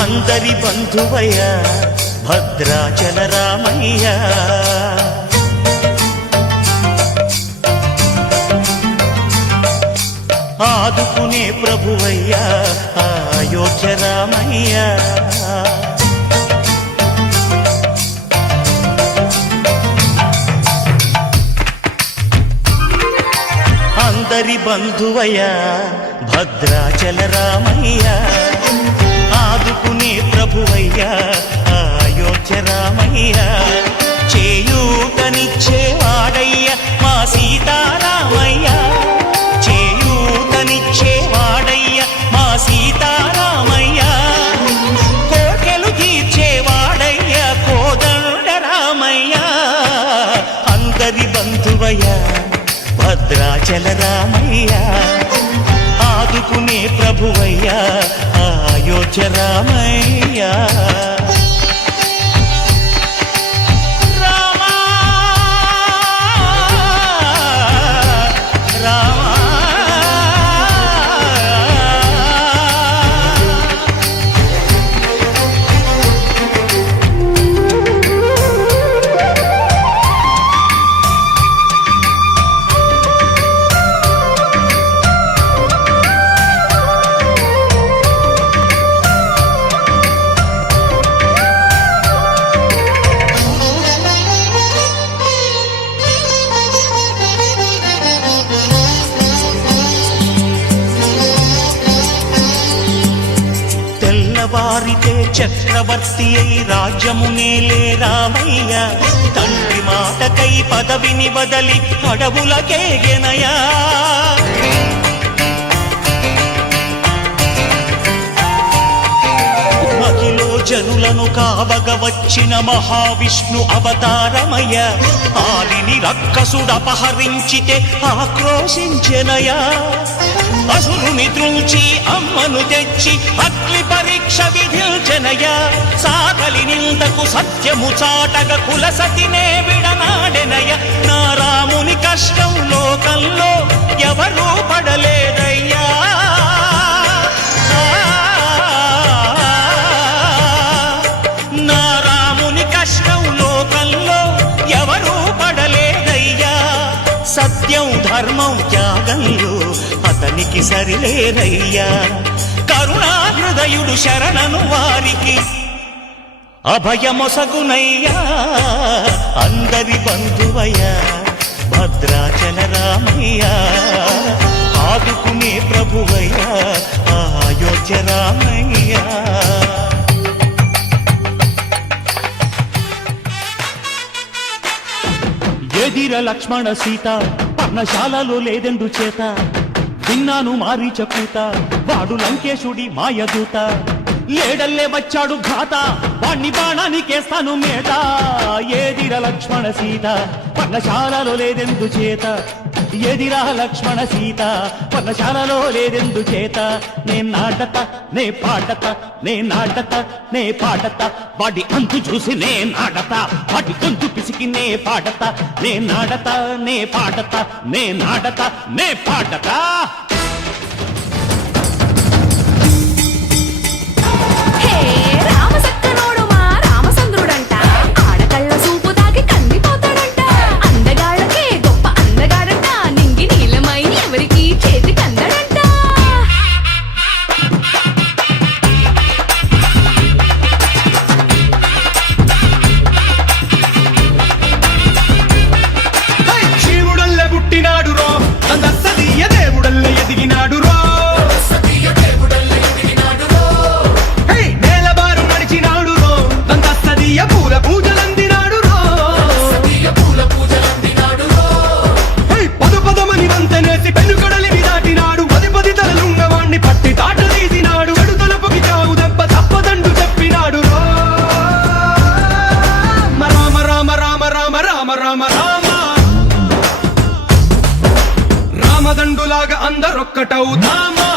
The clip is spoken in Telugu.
అందరి బంధువయ్య భద్రాచల రామయ్య, ఆదుకునే ప్రభువయ్య అయోధ్య రామయ్య. అందరి బంధువయ్య భద్రాచల రామయ్య, ఆదుకునే ప్రభువయ్య అయోధ్య రామయ్య. చేయూతనిచ్చేవాడయ్య మా సీతారామయ్య, చేయూతనిచ్చేవాడయ్య మా సీతారామయ్య. కోర్కెలు తీర్చేవాడయ్య కోదండ రామయ్య. అందరి బంధువయ్య భద్రాచల రామయ్య, ఆదుకునే ప్రభువయ్య అయోధ్య రామయ్య. వారితే చక్రవర్తి అయి రాజ్యమునేలే రామయ్య, తండ్రి మాటకై పదవిని బదలి అడవులకేగెనయా. మహిలో జనులను కావగ వచ్చిన మహావిష్ణు అవతారమయ్య, ఆలిని రక్కసుడపహరించితే ఆక్రోశించెనయా. అసురుని త్రుంచి అమ్మను తెచ్చి అగ్ని పరీక్ష విధించెనయ, సాగలి నిందకు సత్యము చాటగ కులసతినే విడనాడెనయ. నా రాముని కష్టం లోకంలో ఎవరూ పడలేదయ్యా. నా రాముని కష్టం లోకంలో ఎవరూ పడలేదయ్యా. సత్యం ధర్మం త్యాగంలో అతనికి సరిలేరయ్యా. కరుణా హృదయుడు శరణను వారికి అభయమొసగునయ్యా. అందరి బంధువయ్య భద్రాచల రామయ్య, ఆదుకునే ప్రభువయ్య అయోధ్య రామయ్య. ఎదిర లక్ష్మణ సీత పర్ణశాలలో లేదెందు చేత, విన్నాను మారీచ పూత వాడు లంకేశుడి మాయదూత. లేడల్లే వచ్చాడు ఘాత వాణ్ణి బాణానికేస్తాను మేత. ఏదిర లక్ష్మణ సీత పర్ణశాలలో లేదెందు చేత, ఎదిరా లక్ష్మణ సీత పర్ణశాలలో లేదెందు చేత. నే నాటత నే పాటత నే నాటత నే పాటత, వాడి అంతు చూసి నే నాడత, వాడి గొంతు పిసికి నే పాడత. నే నాడత నే పాడత నే నాడత నే పాడత. పుట్టినాడు రో అందస్తదీయ దేవుడల్లే రామ రామ రామ రామదండులాగా అందరొక్కటవుదామా